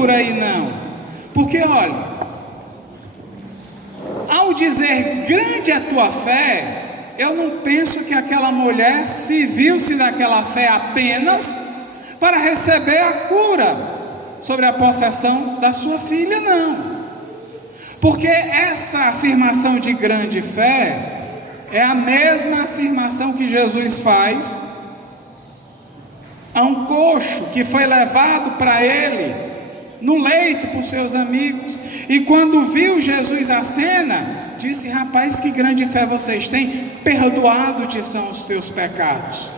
por aí não. Porque olha, ao dizer grande é a tua fé, eu não penso que aquela mulher serviu-se daquela fé apenas para receber a cura sobre a possessão da sua filha, não. Porque essa afirmação de grande fé é a mesma afirmação que Jesus faz a um coxo que foi levado para ele no leito por seus amigos, e quando viu Jesus a cena, disse: rapaz, que grande fé vocês têm, perdoados-te são os teus pecados.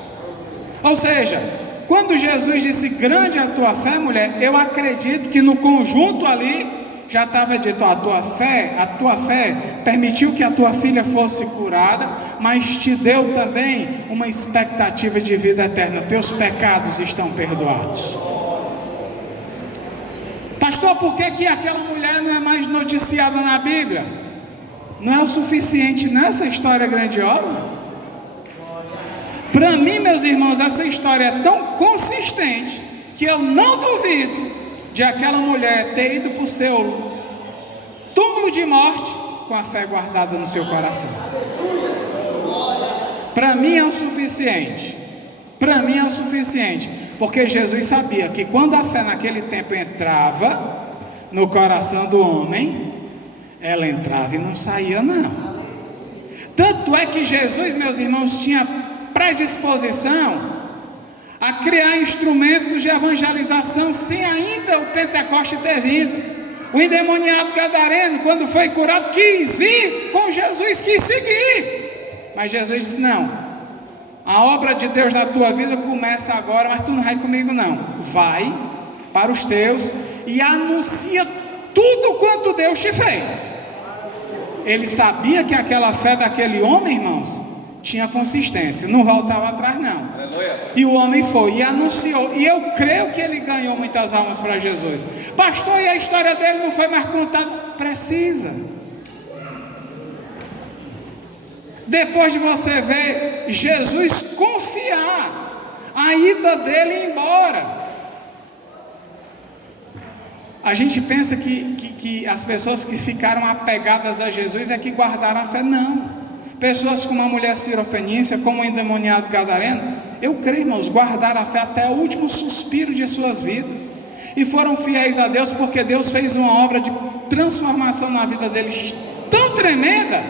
Ou seja, quando Jesus disse grande é a tua fé, mulher, eu acredito que no conjunto ali já estava dito: a tua fé permitiu que a tua filha fosse curada, mas te deu também uma expectativa de vida eterna. Teus pecados estão perdoados. Pastor, por que aquela mulher não é mais noticiada na Bíblia? Não é o suficiente nessa história grandiosa? Para mim, meus irmãos, essa história é tão consistente que eu não duvido de aquela mulher ter ido para o seu túmulo de morte com a fé guardada no seu coração. Para mim é o suficiente. Para mim é o suficiente, porque Jesus sabia que quando a fé naquele tempo entrava no coração do homem, ela entrava e não saía não. Tanto é que Jesus, meus irmãos, tinha predisposição a criar instrumentos de evangelização sem ainda o Pentecoste ter vindo. O endemoniado gadareno, quando foi curado, quis ir com Jesus, quis seguir, mas Jesus disse: não, a obra de Deus na tua vida começa agora, mas tu não vai comigo não. Vai para os teus e anuncia tudo quanto Deus te fez. Ele sabia que aquela fé daquele homem, irmãos, tinha consistência, não voltava atrás não. Aleluia. E o homem foi e anunciou, e eu creio que ele ganhou muitas almas para Jesus. Pastor, e a história dele não foi mais contada? Precisa. Depois de você ver Jesus confiar a ida dele embora, a gente pensa que as pessoas que ficaram apegadas a Jesus é que guardaram a fé. Não. Pessoas como a mulher cirofenícia, como o endemoniado gadareno, eu creio, irmãos, guardaram a fé até o último suspiro de suas vidas, e foram fiéis a Deus, porque Deus fez uma obra de transformação na vida deles tão tremenda,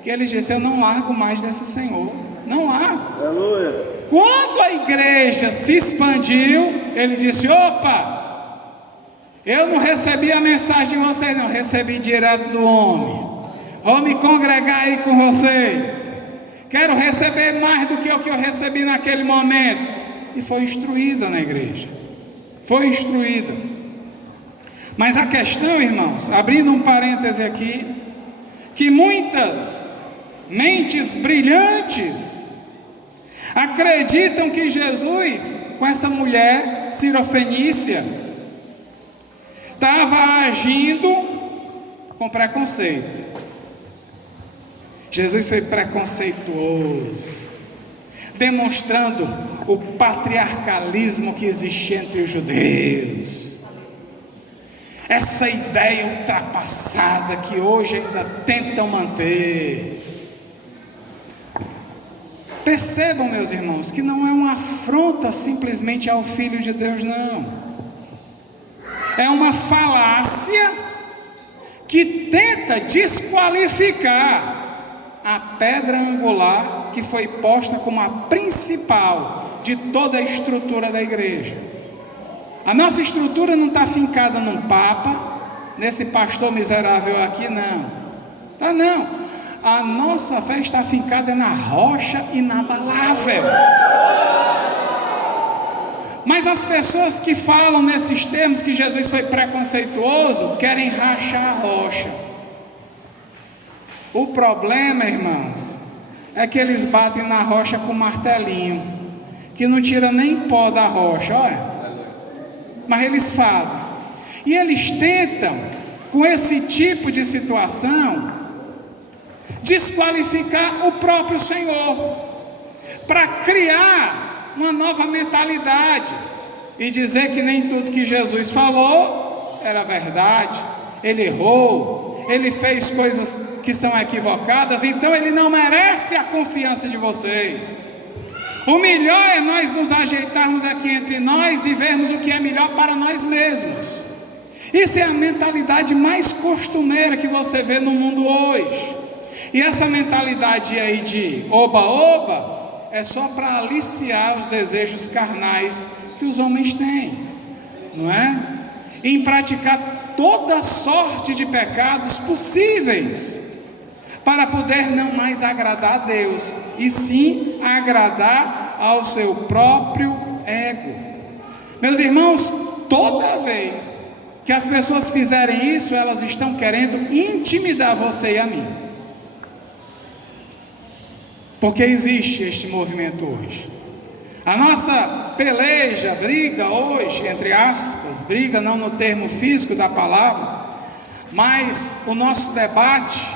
que eles disseram: eu não largo mais desse Senhor, não largo. Aleluia. Quando a igreja se expandiu, ele disse: opa, eu não recebi a mensagem de vocês não, recebi direto do homem. Vou me congregar aí com vocês, quero receber mais do que o que eu recebi naquele momento. E foi instruída na igreja, foi instruída. Mas a questão, irmãos, abrindo um parêntese aqui, que muitas mentes brilhantes acreditam que Jesus, com essa mulher cirofenícia, estava agindo com preconceito. Jesus foi preconceituoso, demonstrando o patriarcalismo que existia entre os judeus, essa ideia ultrapassada que hoje ainda tentam manter. Percebam, meus irmãos, que não é uma afronta simplesmente ao Filho de Deus, não. É uma falácia que tenta desqualificar a pedra angular que foi posta como a principal de toda a estrutura da igreja. A nossa estrutura não está fincada num papa, nesse pastor miserável aqui, não. Tá não. A nossa fé está fincada na rocha inabalável. Mas as pessoas que falam nesses termos que Jesus foi preconceituoso, querem rachar a rocha. O problema, irmãos, é que eles batem na rocha com martelinho, que não tira nem pó da rocha, olha. Mas eles fazem. E eles tentam, com esse tipo de situação, desqualificar o próprio Senhor, para criar uma nova mentalidade, e dizer que nem tudo que Jesus falou era verdade, ele errou, ele fez coisas que são equivocadas, então ele não merece a confiança de vocês. O melhor é nós nos ajeitarmos aqui entre nós e vermos o que é melhor para nós mesmos. Isso é a mentalidade mais costumeira que você vê no mundo hoje. E essa mentalidade aí de oba-oba é só para aliciar os desejos carnais que os homens têm, não é? Em praticar toda sorte de pecados possíveis, para poder não mais agradar a Deus, e sim agradar ao seu próprio ego. Meus irmãos, toda vez que as pessoas fizerem isso, elas estão querendo intimidar você e a mim. Porque existe este movimento hoje. A nossa peleja, briga hoje, entre aspas, briga não no termo físico da palavra, mas o nosso debate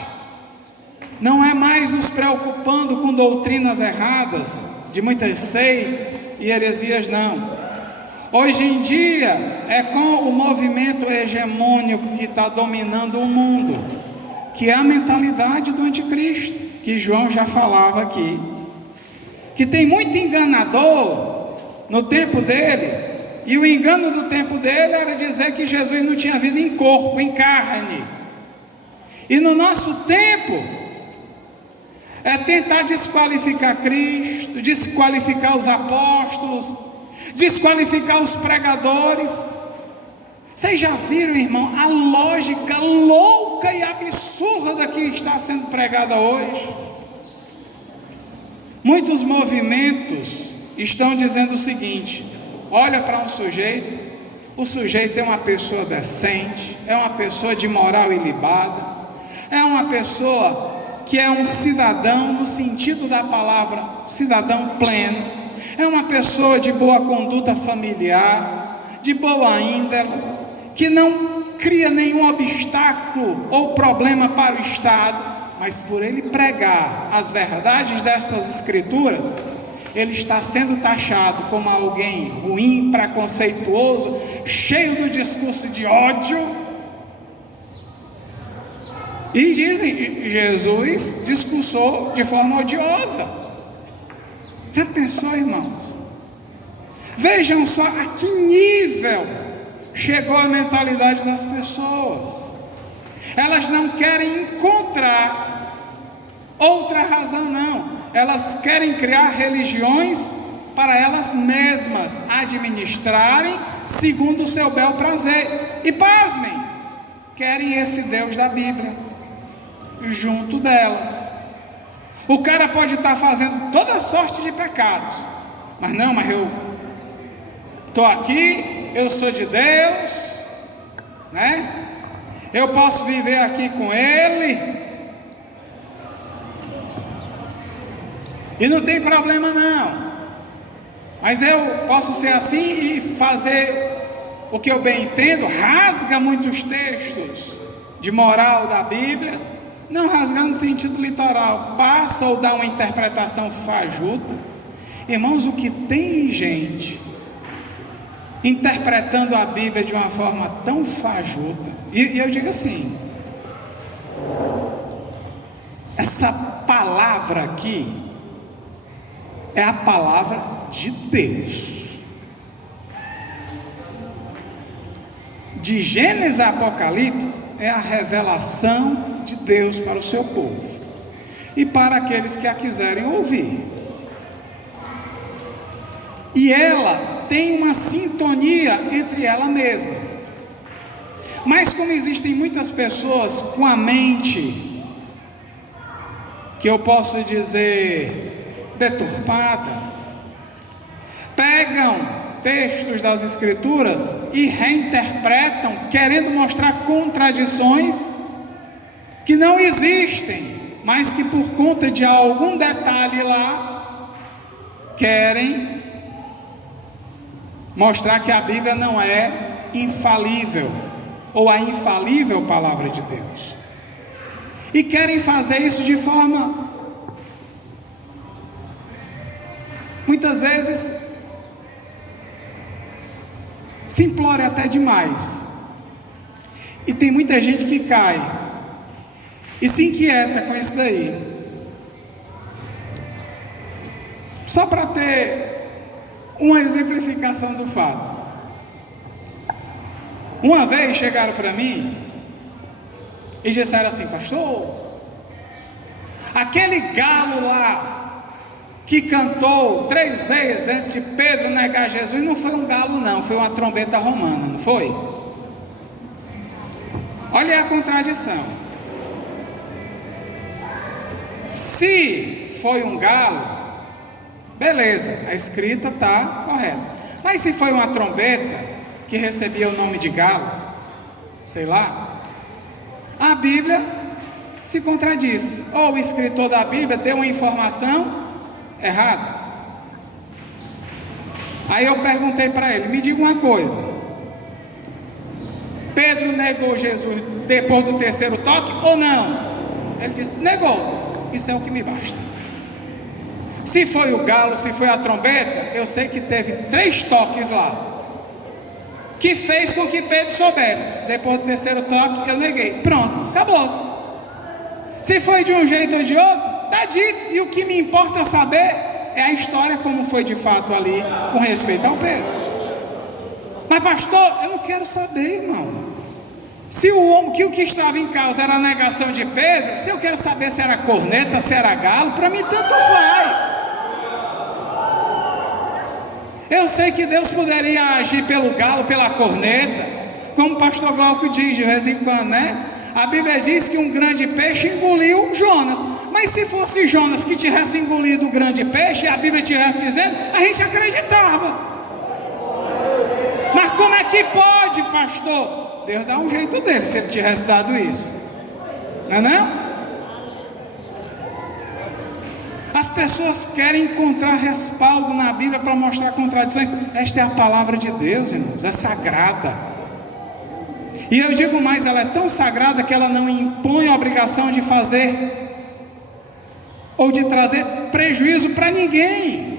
não é mais nos preocupando com doutrinas erradas, de muitas seitas e heresias, não. Hoje em dia é com o movimento hegemônico que está dominando o mundo, que é a mentalidade do anticristo, que João já falava aqui, que tem muito enganador no tempo dele, e o engano do tempo dele era dizer que Jesus não tinha vindo em corpo, em carne. E no nosso tempo é tentar desqualificar Cristo, desqualificar os apóstolos, desqualificar os pregadores. Vocês já viram, irmão, a lógica louca e absurda que está sendo pregada hoje? Muitos movimentos estão dizendo o seguinte: olha para um sujeito, o sujeito é uma pessoa decente, é uma pessoa de moral ilibada, é uma pessoa que é um cidadão no sentido da palavra, cidadão pleno, é uma pessoa de boa conduta familiar, de boa índole, que não cria nenhum obstáculo ou problema para o Estado, mas por ele pregar as verdades destas escrituras, ele está sendo taxado como alguém ruim, preconceituoso, cheio do discurso de ódio. E dizem, Jesus discursou de forma odiosa. Já pensou, irmãos? Vejam só a que nível chegou a mentalidade das pessoas. Elas não querem encontrar outra razão, não. Elas querem criar religiões para elas mesmas administrarem segundo o seu bel prazer. E pasmem, querem esse Deus da Bíblia junto delas. O cara pode estar fazendo toda sorte de pecados, mas eu estou aqui, eu sou de Deus, né? Eu posso viver aqui com Ele, e não tem problema não, mas eu posso ser assim e fazer o que eu bem entendo. Rasga muitos textos de moral da Bíblia, não rasgando no sentido literal, passa ou dá uma interpretação fajuta. Irmãos, o que tem gente interpretando a Bíblia de uma forma tão fajuta, e eu digo assim, essa palavra aqui é a palavra de Deus. De Gênesis a Apocalipse é a revelação de Deus para o seu povo e para aqueles que a quiserem ouvir. E ela tem uma sintonia entre ela mesma. Mas como existem muitas pessoas com a mente, que eu posso dizer deturpada, pegam textos das Escrituras e reinterpretam, querendo mostrar contradições que não existem, mas que por conta de algum detalhe lá, querem mostrar que a Bíblia não é infalível, ou a infalível palavra de Deus, e querem fazer isso de forma, muitas vezes, simplória até demais. E tem muita gente que cai e se inquieta com isso daí. Só para ter uma exemplificação do fato. Uma vez chegaram para mim e disseram assim: pastor, aquele galo lá que cantou 3 vezes antes de Pedro negar Jesus, não foi um galo não, foi uma trombeta romana, não foi? Olha a contradição. Se foi um galo, beleza, a escrita está correta. Mas se foi uma trombeta que recebia o nome de galo, sei lá, a Bíblia se contradiz. Ou o escritor da Bíblia deu uma informação errada. Aí eu perguntei para ele: me diga uma coisa, Pedro negou Jesus depois do 3º toque ou não? Ele disse: negou. Isso é o que me basta. Se foi o galo, se foi a trombeta, eu sei que teve 3 toques lá, que fez com que Pedro soubesse. Depois do 3º toque, eu neguei. Pronto, acabou-se. Se foi de um jeito ou de outro, está dito. E o que me importa saber é a história como foi de fato ali, com respeito ao Pedro. Mas pastor, eu não quero saber, irmão. Se o que estava em causa era a negação de Pedro, se eu quero saber se era corneta, se era galo, para mim tanto faz. Eu sei que Deus poderia agir pelo galo, pela corneta, como o pastor Glauco diz de vez em quando, né? A Bíblia diz que um grande peixe engoliu Jonas. Mas se fosse Jonas que tivesse engolido o grande peixe, e a Bíblia estivesse dizendo, a gente acreditava. Mas como é que pode, pastor? Deus dá um jeito dele, se ele tivesse dado isso. Não é não? As pessoas querem encontrar respaldo na Bíblia para mostrar contradições. Esta é a palavra de Deus, irmãos, é sagrada. E eu digo mais, ela é tão sagrada que ela não impõe a obrigação de fazer ou de trazer prejuízo para ninguém.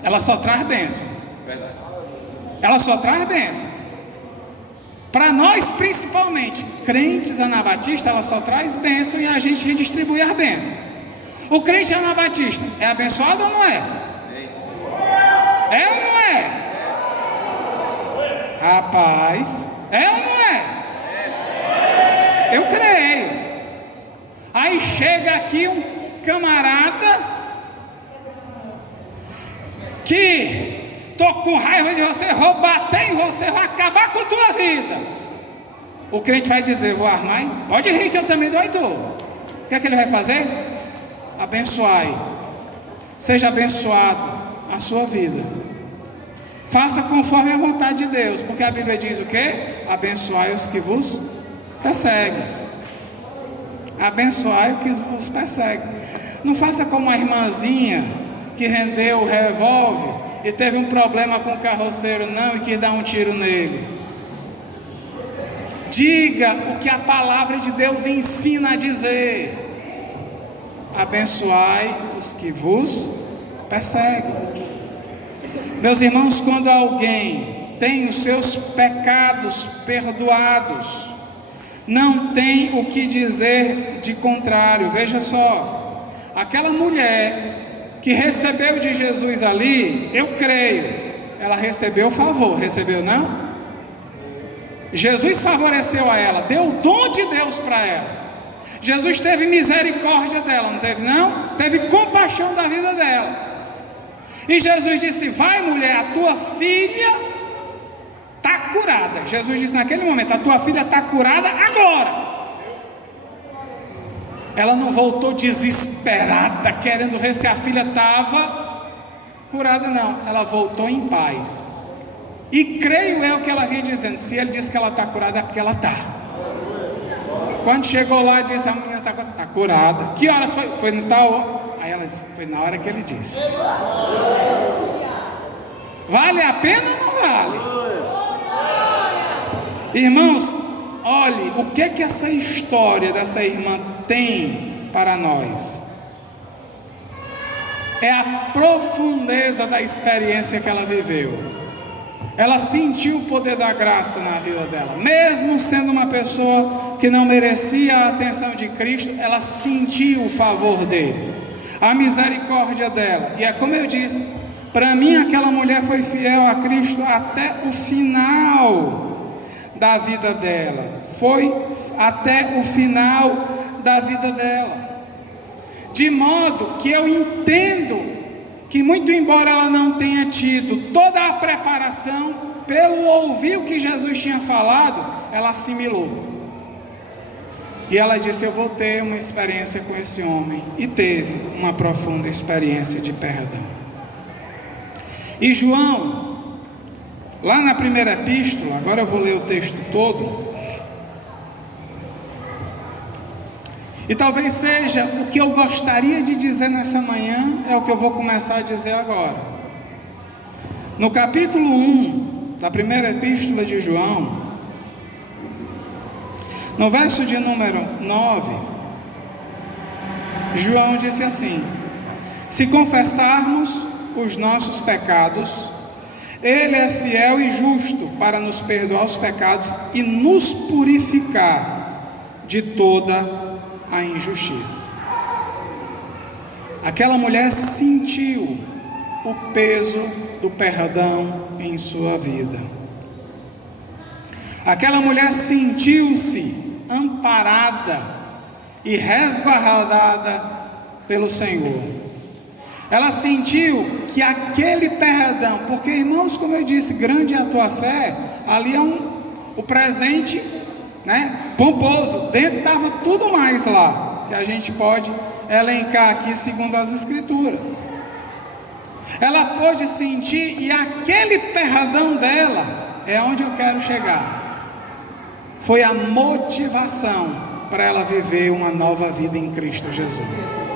Ela só traz bênção. Ela só traz bênção. Para nós, principalmente, crentes anabatistas, ela só traz bênção e a gente redistribui as bênçãos. O crente anabatista é abençoado ou não é? É ou não é? Rapaz, é ou não é? Eu creio. Aí chega aqui um camarada que tô com raiva de você, vou bater em você, vou acabar com a tua vida. O crente vai dizer: vou armar, hein? Pode rir que eu também dou em tu. O que é que ele vai fazer? Abençoai. Seja abençoado a sua vida. Faça conforme a vontade de Deus, porque a Bíblia diz o quê? Abençoai os que vos perseguem. Abençoai os que vos perseguem. Não faça como a irmãzinha que rendeu o revólver e teve um problema com o carroceiro, não, e quis dar um tiro nele. Diga o que a palavra de Deus ensina a dizer. Abençoai os que vos perseguem. Meus irmãos, quando alguém tem os seus pecados perdoados, não tem o que dizer de contrário. Veja só, aquela mulher que recebeu de Jesus ali, eu creio, ela recebeu favor, recebeu não? Jesus favoreceu a ela, deu o dom de Deus para ela. Jesus teve misericórdia dela, não teve não? Teve compaixão da vida dela. E Jesus disse: vai mulher, a tua filha está curada. Jesus disse naquele momento: a tua filha está curada agora. Ela não voltou desesperada, querendo ver se a filha estava curada, não. Ela voltou em paz. E creio eu que ela vinha dizendo: se ele disse que ela está curada, é porque ela está. Quando chegou lá, disse: a menina está curada. Que horas foi? Foi no tal. Aí ela disse: foi na hora que ele disse. Vale a pena ou não vale? Irmãos, olhe o que essa história dessa irmã tem para nós. É a profundeza da experiência que ela viveu. ela sentiu o poder da graça na vida dela, mesmo sendo uma pessoa que não merecia a atenção de Cristo, ela sentiu o favor dele, a misericórdia dela. E é como eu disse, para mim aquela mulher foi fiel a Cristo até o final da vida dela, foi até o final da vida dela, de modo que eu entendo que, muito embora ela não tenha tido toda a preparação, pelo ouvir o que Jesus tinha falado, ela assimilou. E ela disse: eu vou ter uma experiência com esse homem. E teve uma profunda experiência de perdão. E João, lá na primeira epístola, agora eu vou ler o texto todo, e talvez seja o que eu gostaria de dizer nessa manhã, é o que eu vou começar a dizer agora. No capítulo 1 da primeira epístola de João, no verso de número 9, João disse assim: se confessarmos os nossos pecados, Ele é fiel e justo para nos perdoar os pecados e nos purificar de toda a injustiça. Aquela mulher sentiu o peso do perdão em sua vida. Aquela mulher sentiu-se amparada e resguardada pelo Senhor. Ela sentiu que aquele perdão, porque, irmãos, como eu disse, grande é a tua fé, ali é o presente, pomposo, dentro estava tudo mais lá, que a gente pode elencar aqui segundo as Escrituras. Ela pôde sentir, e aquele perdão dela é onde eu quero chegar, foi a motivação para ela viver uma nova vida em Cristo Jesus.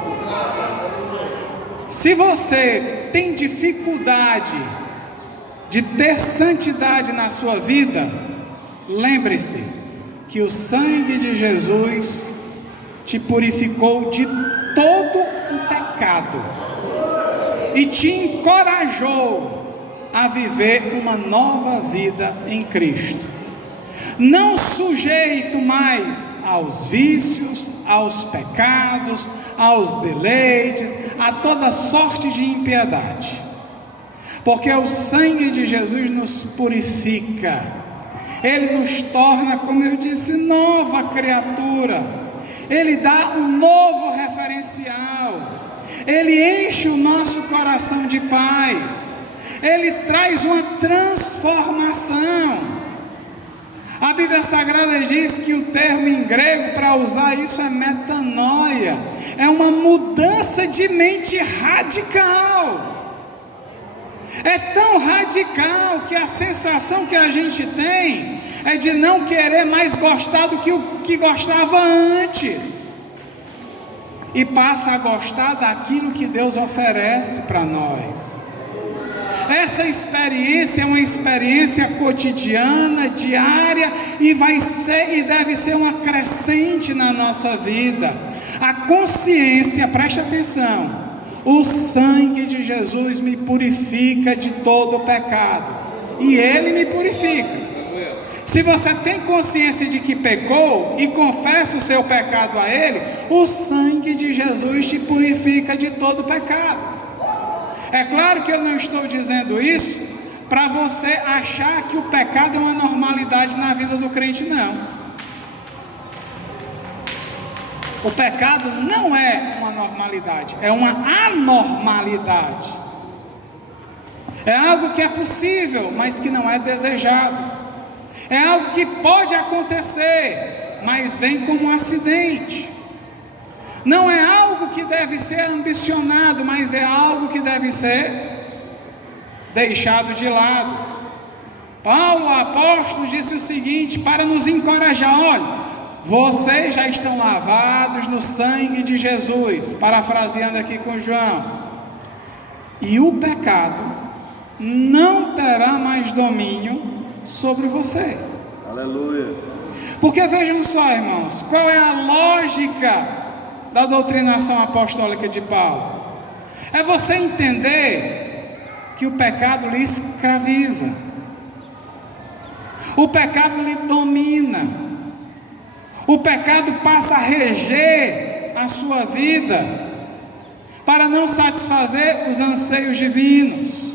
Se você tem dificuldade de ter santidade na sua vida, lembre-se que o sangue de Jesus te purificou de todo o pecado e te encorajou a viver uma nova vida em Cristo, não sujeito mais aos vícios, aos pecados, aos deleites, a toda sorte de impiedade, porque o sangue de Jesus nos purifica. Ele nos torna, como eu disse, nova criatura. Ele dá um novo referencial. Ele enche o nosso coração de paz. Ele traz uma transformação. A Bíblia Sagrada diz que o termo em grego para usar isso é metanoia. É uma mudança de mente radical. É tão radical que a sensação que a gente tem é de não querer mais gostar do que o que gostava antes, e passa a gostar daquilo que Deus oferece para nós. Essa experiência é uma experiência cotidiana, diária, e vai ser e deve ser uma crescente na nossa vida. A consciência, preste atenção, o sangue de Jesus me purifica de todo o pecado, e Ele me purifica. Se você tem consciência de que pecou e confessa o seu pecado a Ele, o sangue de Jesus te purifica de todo o pecado. É claro que eu não estou dizendo isso para você achar que o pecado é uma normalidade na vida do crente, não. O pecado não é uma normalidade, é uma anormalidade. É algo que é possível, mas que não é desejado. É algo que pode acontecer, mas vem como um acidente. Não é algo que deve ser ambicionado, mas é algo que deve ser deixado de lado. Paulo, o apóstolo, disse o seguinte para nos encorajar: olha, vocês já estão lavados no sangue de Jesus, parafraseando aqui com João, e o pecado não terá mais domínio sobre você. Aleluia. Porque vejam só, irmãos, qual é a lógica da doutrinação apostólica de Paulo? É você entender que o pecado lhe escraviza. O pecado lhe domina. O pecado passa a reger a sua vida para não satisfazer os anseios divinos.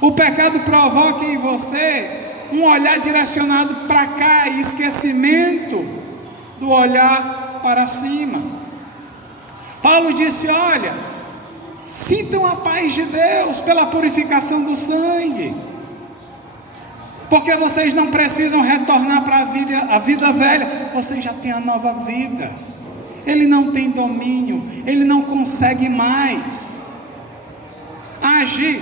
O pecado provoca em você um olhar direcionado para cá e esquecimento do olhar para cima. Paulo disse: olha, sintam a paz de Deus pela purificação do sangue, porque vocês não precisam retornar para a vida velha, vocês já têm a nova vida. Ele não tem domínio, ele não consegue mais agir.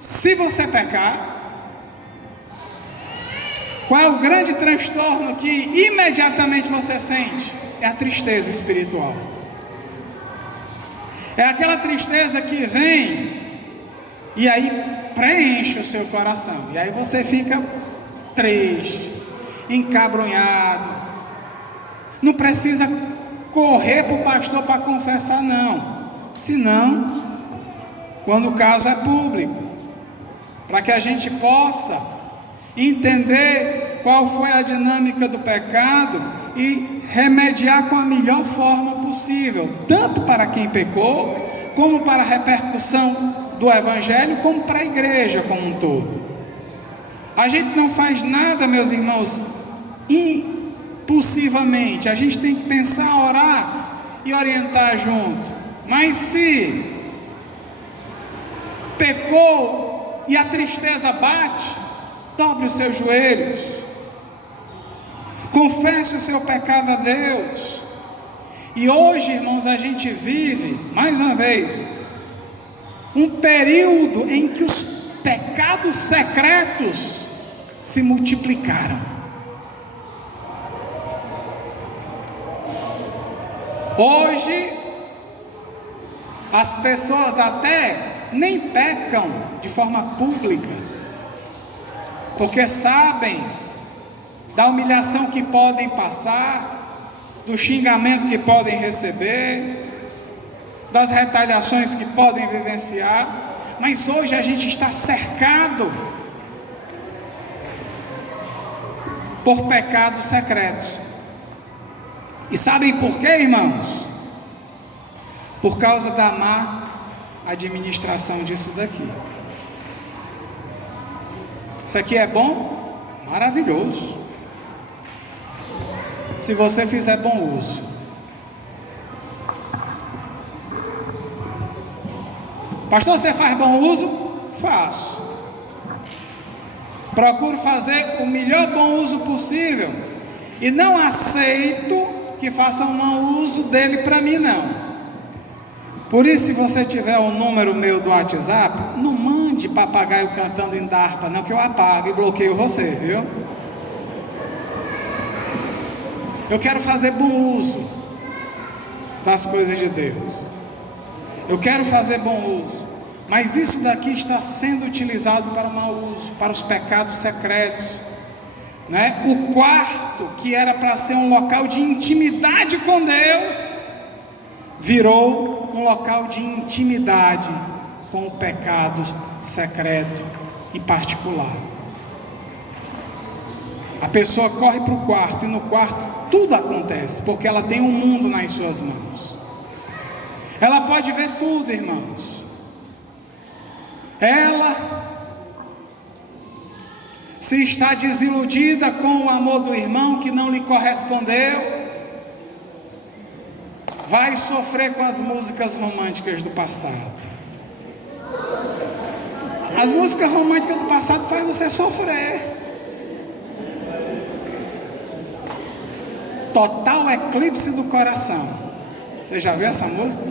Se você pecar, qual é o grande transtorno que imediatamente você sente? É a tristeza espiritual. É aquela tristeza que vem e aí preenche o seu coração. E aí você fica triste, encabrunhado. Não precisa correr para o pastor para confessar, não. Senão, quando o caso é público, para que a gente possa entender qual foi a dinâmica do pecado e remediar com a melhor forma possível, tanto para quem pecou, como para a repercussão do evangelho, como para a igreja como um todo. A gente não faz nada, meus irmãos, impulsivamente. A gente tem que pensar, orar e orientar junto. Mas se pecou e a tristeza bate, dobre os seus joelhos, confesse o seu pecado a Deus. E hoje, irmãos, a gente vive, mais uma vez, um período em que os pecados secretos se multiplicaram. Hoje, as pessoas até nem pecam de forma pública, porque sabem da humilhação que podem passar, do xingamento que podem receber, das retaliações que podem vivenciar. Mas hoje a gente está cercado por pecados secretos. E sabem por quê, irmãos? Por causa da má administração disso daqui. Isso aqui é bom? Maravilhoso. Se você fizer bom uso. Pastor, você faz bom uso? Faço. Procuro fazer o melhor bom uso possível. E não aceito que façam um mau uso dele para mim, não. Por isso, se você tiver o número meu do WhatsApp, não mande papagaio cantando em harpa, não, que eu apago e bloqueio você, viu? Eu quero fazer bom uso das coisas de Deus. Eu quero fazer bom uso. Mas isso daqui está sendo utilizado para mau uso, para os pecados secretos, né? O quarto, que era para ser um local de intimidade com Deus, virou um local de intimidade com o pecado secreto e particular. A pessoa corre para o quarto, e no quarto tudo acontece, porque ela tem um mundo nas suas mãos. Ela pode ver tudo, irmãos. Ela, se está desiludida com o amor do irmão que não lhe correspondeu, vai sofrer com as músicas românticas do passado. As músicas românticas do passado fazem você sofrer. Total eclipse do coração. Você já viu essa música?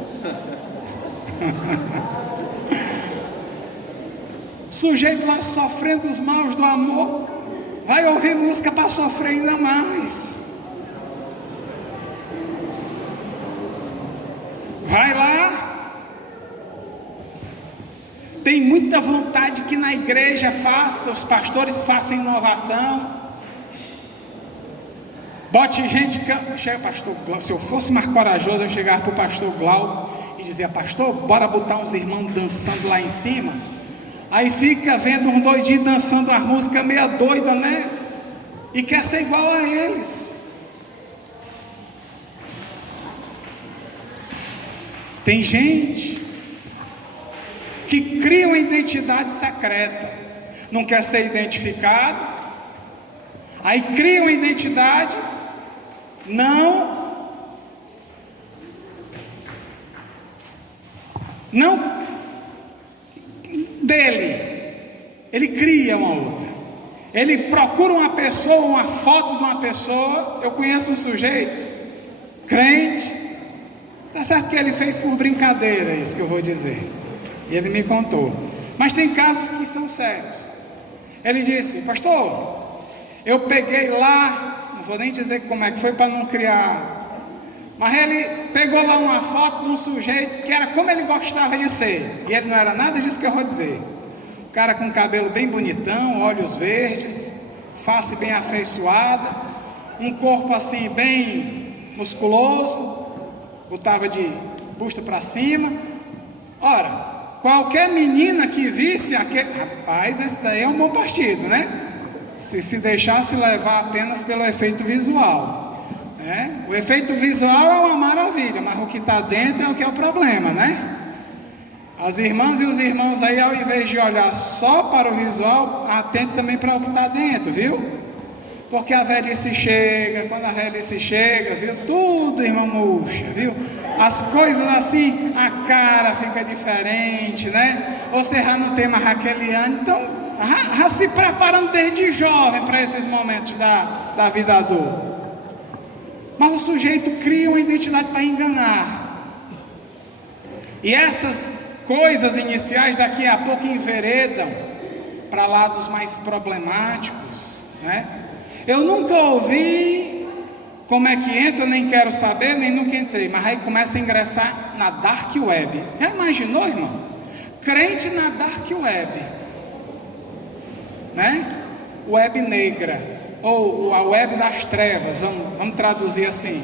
Sujeito lá sofrendo os maus do amor, vai ouvir música para sofrer ainda mais. Vai lá, tem muita vontade que na igreja os pastores façam inovação. Bote gente, chega pastor Glauco. Se eu fosse mais corajoso, eu chegava para o pastor Glauco e dizia: pastor, bora botar uns irmãos dançando lá em cima. Aí fica vendo uns doidinhos dançando uma música meia doida, né? e quer ser igual a eles. Tem gente que cria uma identidade secreta, não quer ser identificado, aí cria uma identidade não dele, ele cria uma outra, ele procura uma pessoa, uma foto de uma pessoa. Eu conheço um sujeito, crente, tá certo que ele fez por brincadeira, isso que eu vou dizer, e ele me contou, mas tem casos que são sérios. Ele disse: pastor, eu peguei lá, não vou nem dizer como é que foi para não criar, mas ele pegou lá uma foto de um sujeito que era como ele gostava de ser, e ele não era nada disso que eu vou dizer. O cara com cabelo bem bonitão, olhos verdes, face bem afeiçoada, um corpo assim bem musculoso, botava de busto para cima. Ora, qualquer menina que visse aquele rapaz, esse daí é um bom partido, né? Se deixasse levar apenas pelo efeito visual, né? O efeito visual é uma maravilha, mas o que está dentro é o que é o problema, né? As irmãs e os irmãos aí, ao invés de olhar só para o visual, atente também para o que está dentro, viu? Porque a velhice chega, quando a velhice chega, viu? Tudo, irmão, murcha, viu? As coisas assim, a cara fica diferente, né? Você já não tem mais aquele ano, então já se preparando desde jovem para esses momentos da vida adulta. Mas o sujeito cria uma identidade para enganar, e essas coisas iniciais daqui a pouco enveredam para lados mais problemáticos, né? Eu nunca ouvi como é que entra, nem quero saber, nem nunca entrei, mas aí começa a ingressar na dark web. Já imaginou, irmão? Crente na dark web, né? Web negra, ou a web das trevas, vamos traduzir assim.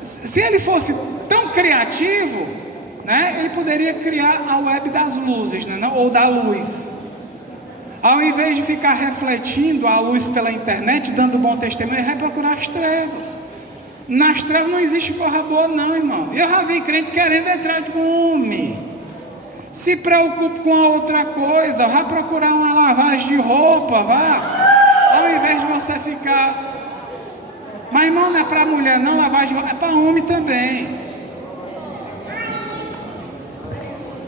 Se ele fosse tão criativo, né, ele poderia criar a web das luzes, né, ou da luz. Ao invés de ficar refletindo a luz pela internet, dando bom testemunho, ele vai procurar as trevas. Nas trevas não existe coisa boa não, irmão. Eu já vi crente querendo entrar de gume. Se preocupe com a outra coisa, vá procurar uma lavagem de roupa, vá. Ao invés de você ficar... Mas, irmão, não é para mulher não, lavagem de roupa, é para homem também.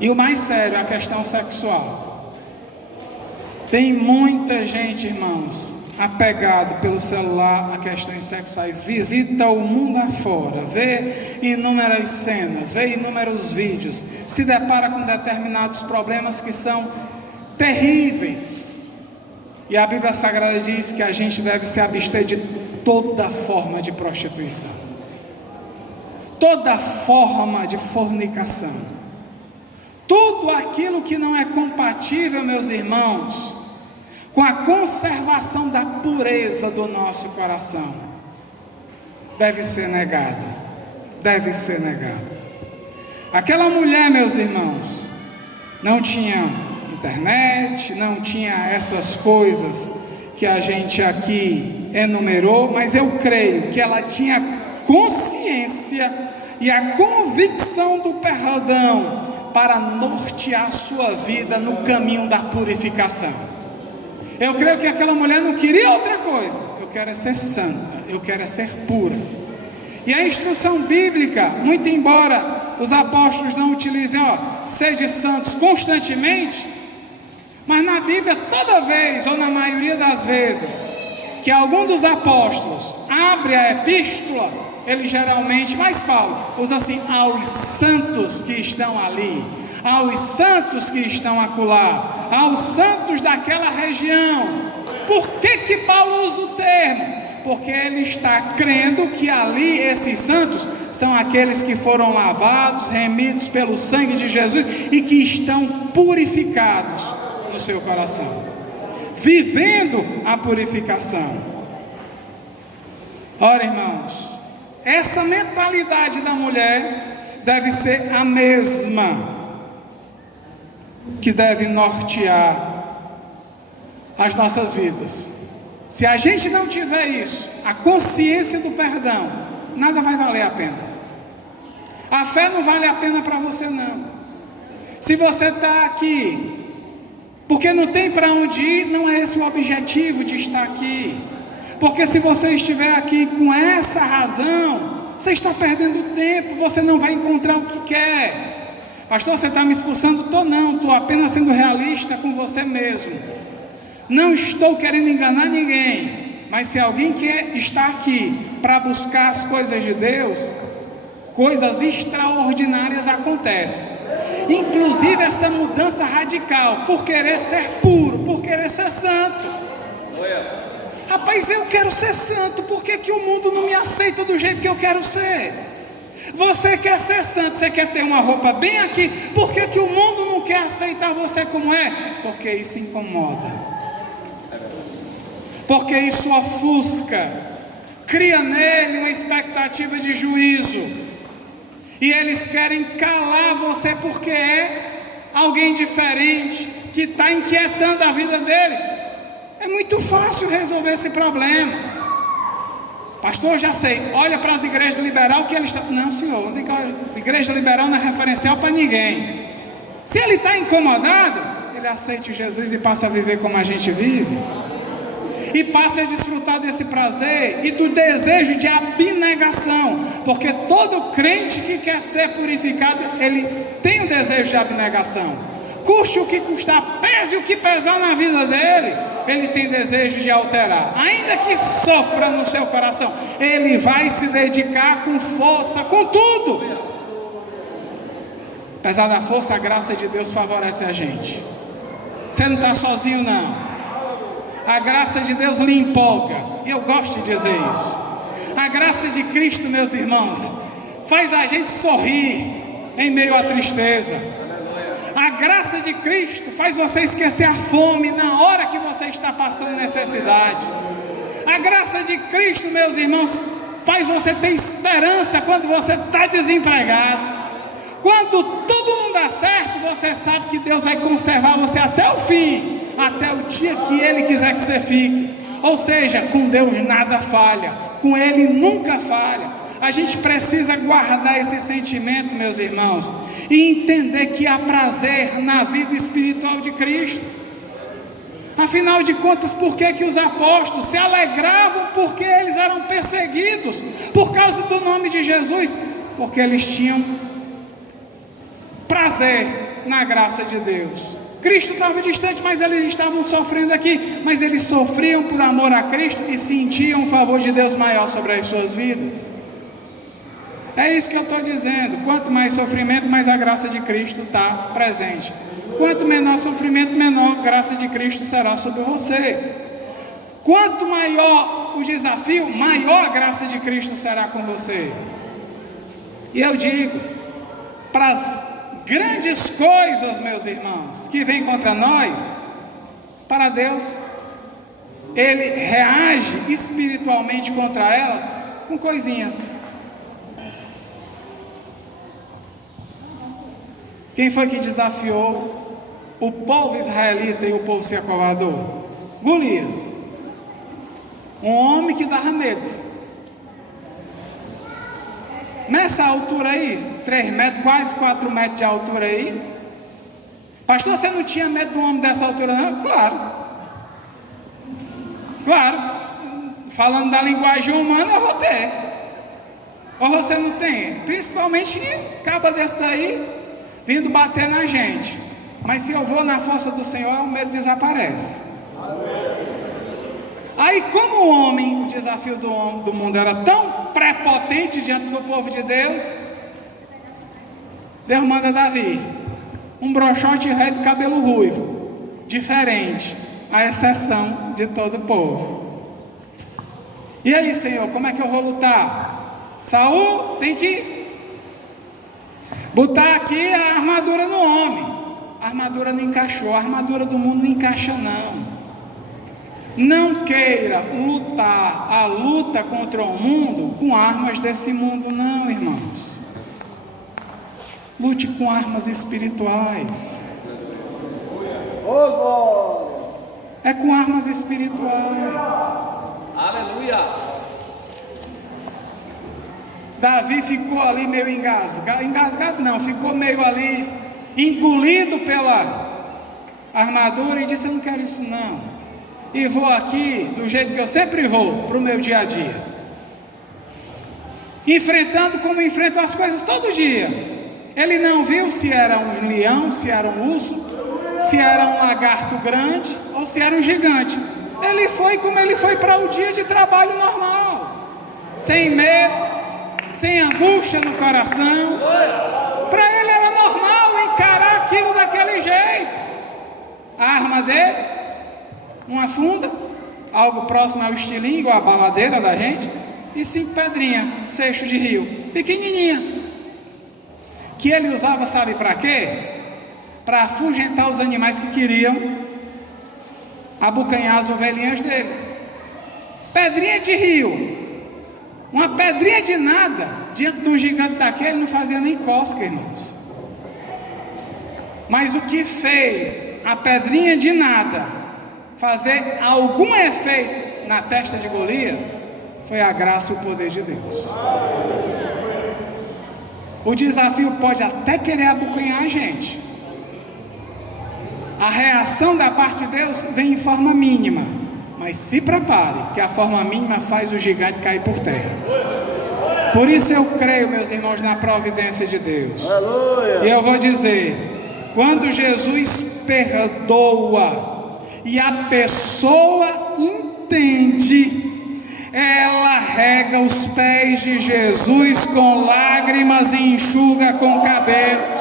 E o mais sério é a questão sexual. Tem muita gente, irmãos, apegado pelo celular a questões sexuais. Visita o mundo afora, vê inúmeras cenas, vê inúmeros vídeos, se depara com determinados problemas que são terríveis. E a Bíblia Sagrada diz que a gente deve se abster de toda forma de prostituição, toda forma de fornicação, tudo aquilo que não é compatível, meus irmãos, com a conservação da pureza do nosso coração, deve ser negado, deve ser negado. Aquela mulher, meus irmãos, não tinha internet, não tinha essas coisas que a gente aqui enumerou, mas eu creio que ela tinha consciência e a convicção do perdão para nortear sua vida no caminho da purificação. Eu creio que aquela mulher não queria outra coisa. Eu quero é ser santa, eu quero é ser pura. E a instrução bíblica, muito embora os apóstolos não utilizem, sede santos constantemente, mas na Bíblia, toda vez, ou na maioria das vezes, que algum dos apóstolos abre a epístola, ele geralmente, mas Paulo usa assim, aos santos que estão ali, aos santos que estão acolá, aos santos daquela região. Por que Paulo usa o termo? Porque ele está crendo que ali esses santos são aqueles que foram lavados, remidos pelo sangue de Jesus e que estão purificados no seu coração, vivendo a purificação. Ora, irmãos, essa mentalidade da mulher deve ser a mesma que deve nortear as nossas vidas. Se a gente não tiver isso, a consciência do perdão, nada vai valer a pena. A fé não vale a pena para você não. Se você está aqui porque não tem para onde ir, não é esse o objetivo de estar aqui. Porque se você estiver aqui com essa razão, você está perdendo tempo, você não vai encontrar o que quer. Pastor, você está me expulsando? Estou apenas sendo realista com você mesmo. Não estou querendo enganar ninguém, mas se alguém quer estar aqui para buscar as coisas de Deus, coisas extraordinárias acontecem. Inclusive essa mudança radical, por querer ser puro, por querer ser santo. Rapaz, eu quero ser santo, por que que o mundo não me aceita do jeito que eu quero ser? Você quer ser santo, você quer ter uma roupa bem aqui, por que que o mundo não quer aceitar você como é? Porque isso incomoda, porque isso ofusca, cria nele uma expectativa de juízo. E eles querem calar você porque é alguém diferente, que está inquietando a vida dele. É muito fácil resolver esse problema. Pastor, já sei, olha para as igrejas liberais que eles estão... Não, senhor, igreja liberal não é referencial para ninguém. Se ele está incomodado, ele aceite Jesus e passa a viver como a gente vive. E passe a desfrutar desse prazer e do desejo de abnegação, porque todo crente que quer ser purificado, ele tem o desejo de abnegação. Custe o que custar, pese o que pesar na vida dele, ele tem desejo de alterar, ainda que sofra no seu coração, ele vai se dedicar com força, com tudo. Apesar da força, a graça de Deus favorece a gente. Você não está sozinho não. A graça de Deus lhe empolga, e eu gosto de dizer isso. A graça de Cristo, meus irmãos, faz a gente sorrir em meio à tristeza. A graça de Cristo faz você esquecer a fome na hora que você está passando necessidade. A graça de Cristo, meus irmãos, faz você ter esperança quando você está desempregado. Quando tudo não dá certo, você sabe que Deus vai conservar você até o fim, até o dia que Ele quiser que você fique. Ou seja, com Deus nada falha, com Ele nunca falha. A gente precisa guardar esse sentimento, meus irmãos, e entender que há prazer na vida espiritual de Cristo. Afinal de contas, por que que os apóstolos se alegravam? Porque eles eram perseguidos por causa do nome de Jesus, porque eles tinham prazer na graça de Deus. Cristo estava distante, mas eles estavam sofrendo aqui, mas eles sofriam por amor a Cristo e sentiam o favor de Deus maior sobre as suas vidas. É isso que eu estou dizendo. Quanto mais sofrimento, mais a graça de Cristo está presente. Quanto menor sofrimento, menor a graça de Cristo será sobre você. Quanto maior o desafio, maior a graça de Cristo será com você. E eu digo, para as grandes coisas, meus irmãos, que vêm contra nós, para Deus, Ele reage espiritualmente contra elas com coisinhas. Quem foi que desafiou o povo israelita e o povo se acovardou? Golias, um homem que dava medo. Nessa altura aí, 3 metros, quase 4 metros de altura aí. Pastor, você não tinha medo de um homem dessa altura não? Claro, falando da linguagem humana, eu vou ter. Ou você não tem? Principalmente acaba desse daí vindo bater na gente. Mas se eu vou na força do Senhor, o medo desaparece. Aí, como o homem, o desafio do mundo era tão prepotente diante do povo de Deus, Deus manda Davi, um brochote reto, cabelo ruivo, diferente, à exceção de todo o povo. E aí, Senhor, como é que eu vou lutar? Saul tem que botar aqui a armadura no homem. A armadura não encaixou, a armadura do mundo não encaixa não. Não queira lutar a luta contra o mundo com armas desse mundo, não, irmãos. Lute com armas espirituais. é com armas espirituais. Aleluia. Davi ficou ali meio engasgado não, ficou meio ali engolido pela armadura e disse: eu não quero isso não, e vou aqui do jeito que eu sempre vou, para o meu dia a dia, enfrentando como enfrento as coisas todo dia. Ele não viu se era um leão, se era um urso, se era um lagarto grande ou se era um gigante. Ele foi como ele foi para o dia de trabalho normal, sem medo, sem angústia no coração. Para ele era normal encarar aquilo daquele jeito. A arma dele, uma funda, algo próximo ao estilingue, ou a baladeira da gente, e 5 pedrinhas, seixo de rio, pequenininha, que ele usava, sabe para quê? Para afugentar os animais que queriam abocanhar as ovelhinhas dele. Pedrinha de rio, uma pedrinha de nada, diante de um gigante daquele, não fazia nem cosca, irmãos. Mas o que fez a pedrinha de nada fazer algum efeito na testa de Golias foi a graça e o poder de Deus. O desafio pode até querer abocanhar a gente. A reação da parte de Deus vem em forma mínima, mas se prepare, que a forma mínima faz o gigante cair por terra. Por isso eu creio, meus irmãos, na providência de Deus. Aleluia. E eu vou dizer, quando Jesus perdoa e a pessoa entende, ela rega os pés de Jesus com lágrimas e enxuga com cabelos.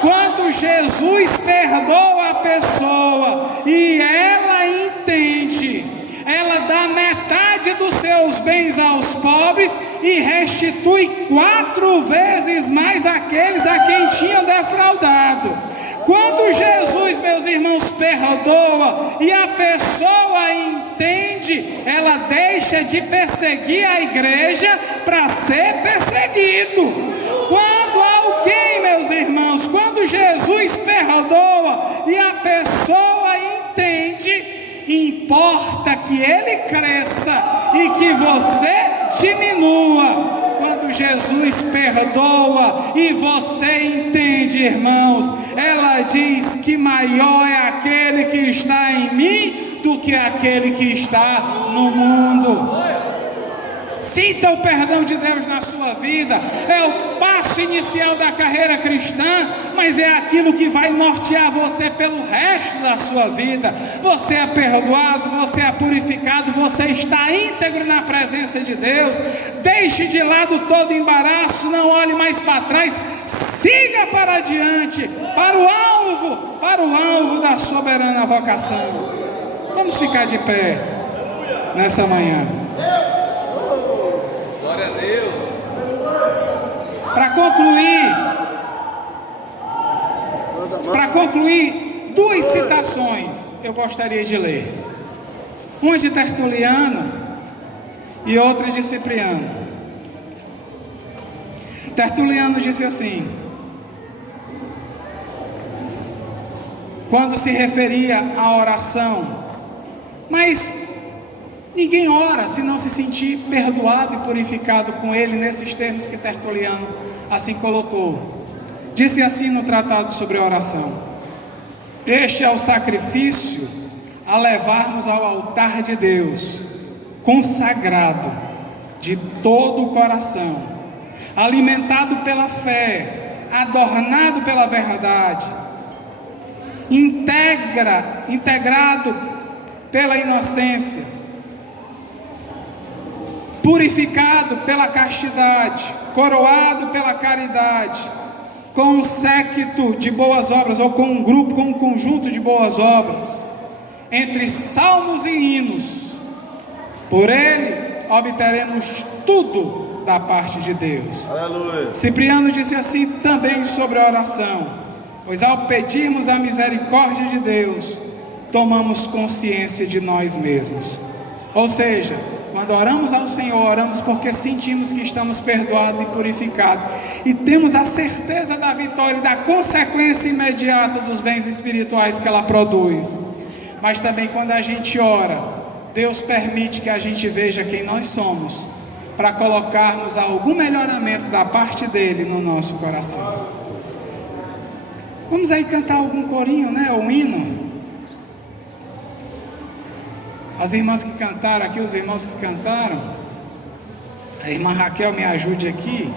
Quando Jesus perdoa a pessoa e ela entende, ela dá metade dos seus bens aos pobres e restitui 4 vezes mais aqueles a quem tinham defraudado. Quando Jesus, meus irmãos, perdoa e a pessoa entende, ela deixa de perseguir a igreja para ser perseguido. Quando alguém, meus irmãos, quando Jesus perdoa e a pessoa entende, importa que ele cresça e que você diminua. Quando Jesus perdoa e você entende, irmãos, ela diz que maior é aquele que está em mim do que aquele que está no mundo. Sinta o perdão de Deus na sua vida. É o passo inicial da carreira cristã, mas é aquilo que vai nortear você pelo resto da sua vida. Você é perdoado, você é purificado, você está íntegro na presença de Deus. Deixe de lado todo embaraço, não olhe mais para trás, siga para adiante, para o alvo da soberana vocação. Vamos ficar de pé nessa manhã. Glória a Deus. Para concluir, 2 citações eu gostaria de ler. Uma de Tertuliano e outra de Cipriano. Tertuliano disse assim, quando se referia à oração: mas ninguém ora se não se sentir perdoado e purificado com ele, nesses termos que Tertuliano assim colocou. Disse assim no tratado sobre a oração: este é o sacrifício a levarmos ao altar de Deus, consagrado de todo o coração, alimentado pela fé, adornado pela verdade, integrado pela inocência, purificado pela castidade, coroado pela caridade, com um séquito de boas obras, ou com um grupo, com um conjunto de boas obras, entre salmos e hinos. Por ele obteremos tudo da parte de Deus. Aleluia. Cipriano disse assim também sobre a oração: pois ao pedirmos a misericórdia de Deus, tomamos consciência de nós mesmos. Ou seja, quando oramos ao Senhor, oramos porque sentimos que estamos perdoados e purificados, e temos a certeza da vitória e da consequência imediata dos bens espirituais que ela produz. mas também quando a gente ora, Deus permite que a gente veja quem nós somos, para colocarmos algum melhoramento da parte dele no nosso coração. Vamos aí cantar algum corinho, né? Um hino. As irmãs que cantaram aqui, os irmãos que cantaram, a irmã Raquel me ajude aqui.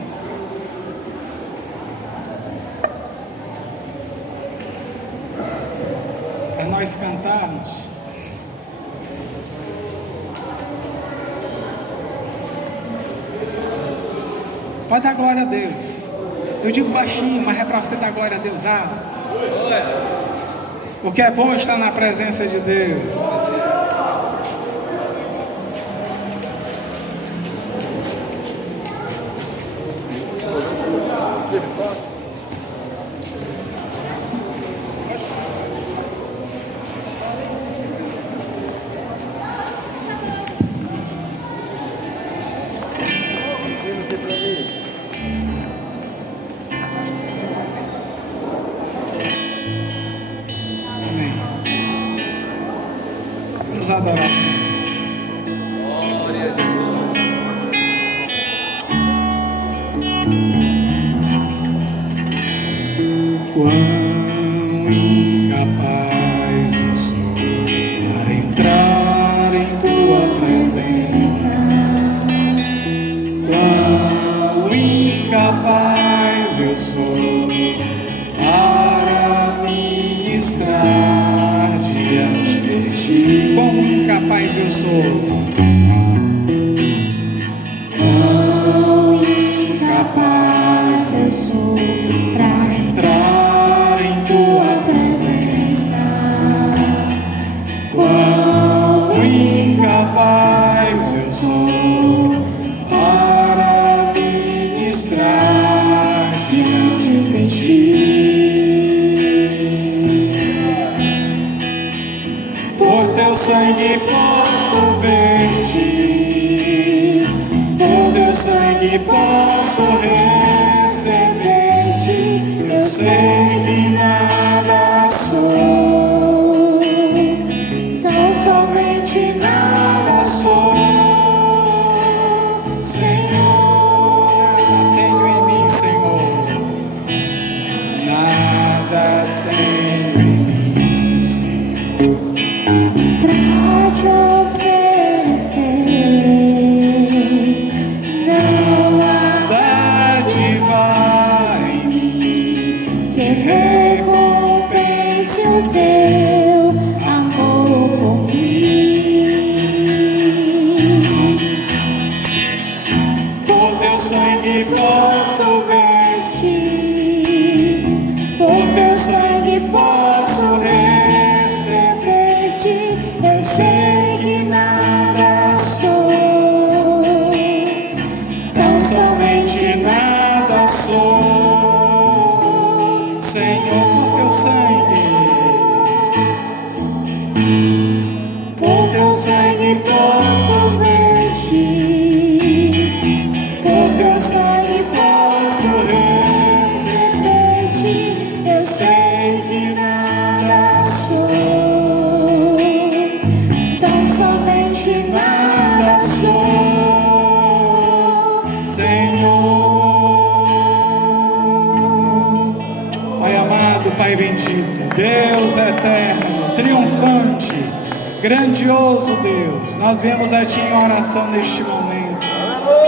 Para nós cantarmos. Pode dar glória a Deus. Eu digo baixinho, mas é para você dar glória a Deus alto. Porque é bom estar na presença de Deus. Amém. Vamos adorar o Senhor. Glória a Deus. Quão incapaz eu sou para entrar em tua presença. Quão incapaz eu sou para ministrar diante de ti. Quão incapaz eu sou. Quão incapaz eu sou pra Entrar em tua presença. Quão incapaz eu sou para ministrar Diante de ti, por teu sangue posso ver-te, por teu sangue posso receber-te. Eu sei que nada sou, tão somente nada sou, Senhor. Nada tenho em mim, Senhor. Nada tenho em mim, Senhor. pra te oferecer. Não há Dádiva em mim que recompense o teu amor por mim. por teu sangue posso ver-te, Por teu sangue posso receber-te. Eu sei que nada sou, tão somente nada sou, Senhor. Por teu sangue, por teu sangue posso ver-te, por teu sangue posso receber-te. eu sei que nada sou, tão somente nada sou, Senhor. Pai amado, Pai bendito, Deus eterno, triunfante, grandioso Deus, nós viemos a Ti em oração neste momento,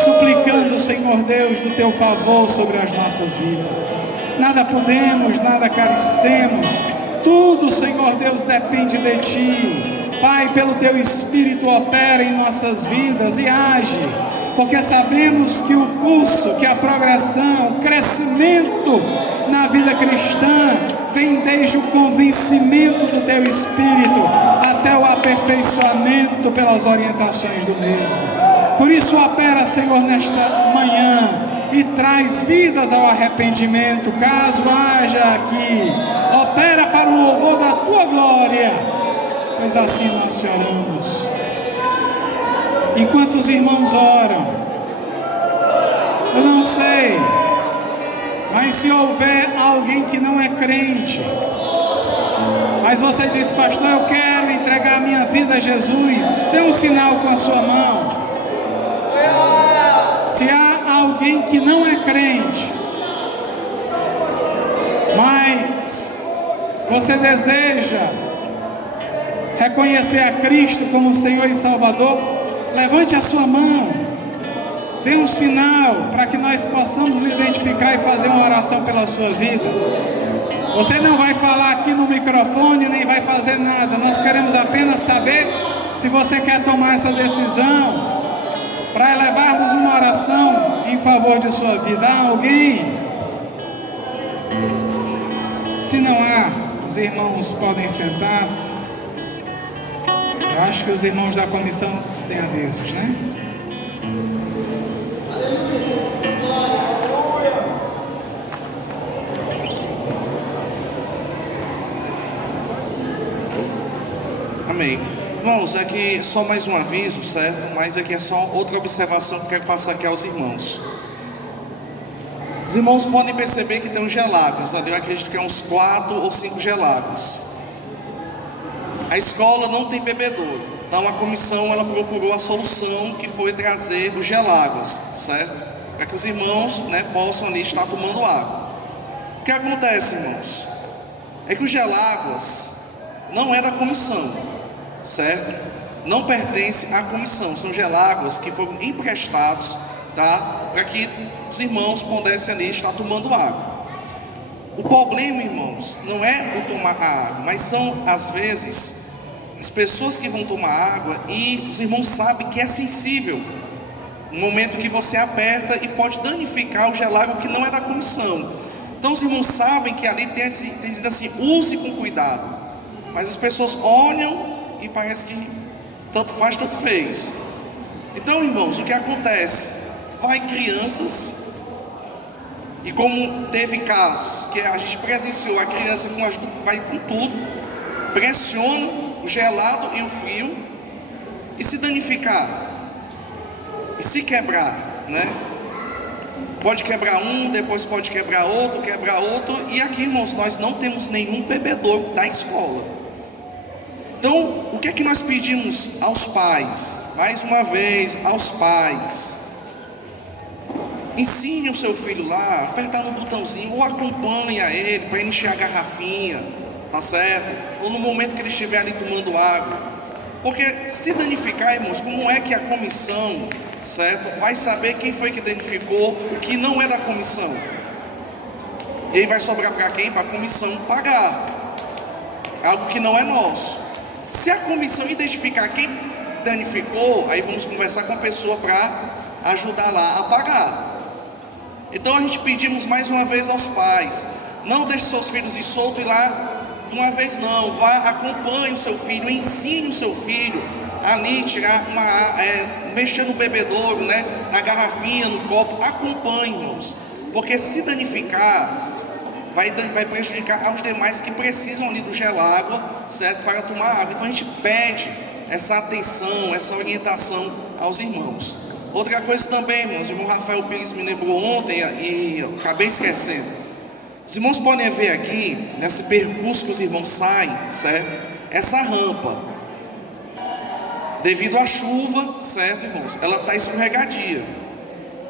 suplicando, Senhor Deus, do Teu favor sobre as nossas vidas. Nada podemos, nada carecemos, tudo, Senhor Deus, depende de Ti. Pai, pelo Teu Espírito opera em nossas vidas e age, porque sabemos que o curso, que a progressão, o crescimento na vida cristã vem desde o convencimento do Teu Espírito até o aperfeiçoamento pelas orientações do mesmo. Por isso opera, Senhor, nesta manhã e traz vidas ao arrependimento, caso haja aqui. Opera para o louvor da Tua glória, pois assim nós te oramos. Enquanto os irmãos oram, eu não sei, mas se houver alguém que não é crente, mas Mas você diz, pastor, eu quero entregar a minha vida a Jesus. Dê um sinal com a sua mão. Se há alguém que não é crente, mas você deseja reconhecer a Cristo como Senhor e Salvador, levante a sua mão, dê um sinal para que nós possamos lhe identificar e fazer uma oração pela sua vida. Você não vai falar aqui no microfone, nem vai fazer nada. Nós queremos apenas saber se você quer tomar essa decisão para elevarmos uma oração em favor de sua vida. Há alguém? Se não há, os irmãos podem sentar-se. Eu acho que os irmãos da comissão têm avisos, né? Amém. Irmãos, aqui só mais um aviso, certo? Mas aqui é só outra observação que eu quero passar aqui aos irmãos. Os irmãos podem perceber que tem uns gelagos ali, eu acredito que é uns 4 ou 5 gelagos. A escola não tem bebedouro, então a comissão ela procurou a solução que foi trazer os gelagos, certo? Para que os irmãos, né, possam ali estar tomando água. O que acontece, irmãos? É que os gelagos não é da comissão, certo? Não pertence à comissão, são geláguas que foram emprestados, tá? Para que os irmãos pudessem ali estar tomando água. O problema, irmãos, não é o tomar a água, mas são às vezes as pessoas que vão tomar água e os irmãos sabem que é sensível no momento que você aperta e pode danificar o gelágo que não é da comissão. Então os irmãos sabem que ali tem dito assim, use com cuidado. Mas as pessoas olham e parece que tanto faz, tanto fez. Então, irmãos, o que acontece? Vai crianças, e como teve casos que a gente presenciou, a criança vai com tudo, pressiona o gelado e o frio, e se danificar, e se quebrar, né? Pode quebrar um, depois pode quebrar outro, e aqui, irmãos, nós não temos nenhum bebedouro da escola. Então, o que é que nós pedimos aos pais? Mais uma vez, aos pais. Ensine o seu filho lá, apertar no botãozinho, ou acompanhe a ele, para ele encher a garrafinha, tá certo? Ou no momento que ele estiver ali tomando água. Porque se danificar, irmãos, como é que a comissão, certo, vai saber quem foi que danificou o que não é da comissão? E aí vai sobrar para quem? Para a comissão pagar algo que não é nosso. Se a comissão identificar quem danificou, aí vamos conversar com a pessoa para ajudar lá a pagar. Então a gente pedimos mais uma vez aos pais, não deixe seus filhos ir soltos e lá de uma vez não, vá, acompanhe o seu filho, ensine o seu filho ali tirar mexer no bebedouro, né, na garrafinha, no copo, acompanhe, irmãos, porque se danificar vai prejudicar aos demais que precisam ali do gelágua, certo, para tomar água. Então a gente pede essa atenção, essa orientação aos irmãos. Outra coisa também, irmãos, o irmão Rafael Pires me lembrou ontem e eu acabei esquecendo. Os irmãos podem ver aqui, nesse percurso que os irmãos saem, certo, essa rampa, devido à chuva, certo, irmãos, ela está escorregadia.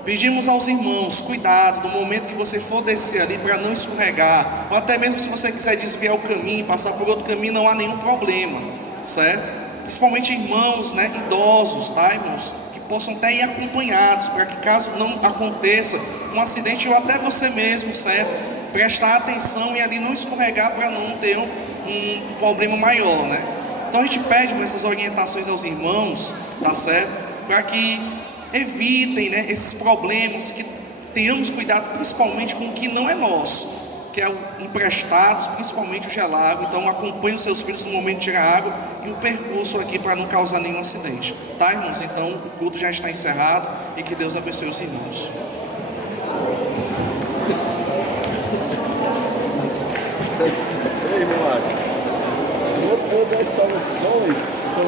Pedimos aos irmãos, cuidado no momento que você for descer ali para não escorregar, ou até mesmo se você quiser desviar o caminho, passar por outro caminho, não há nenhum problema, certo? Principalmente irmãos, né, idosos, tá, irmãos, que possam até ir acompanhados, para que caso não aconteça um acidente, ou até você mesmo, certo? Prestar atenção e ali não escorregar para não ter um problema maior, né? Então a gente pede essas orientações aos irmãos, tá certo? Para que evitem, né, esses problemas, que tenhamos cuidado principalmente com o que não é nosso, que é o emprestados, principalmente o gelágua. Então acompanhe os seus filhos no momento de tirar água e o percurso aqui para não causar nenhum acidente, tá, irmãos? Então o culto já está encerrado e que Deus abençoe os irmãos. Ei, meu amigo, todas as soluções são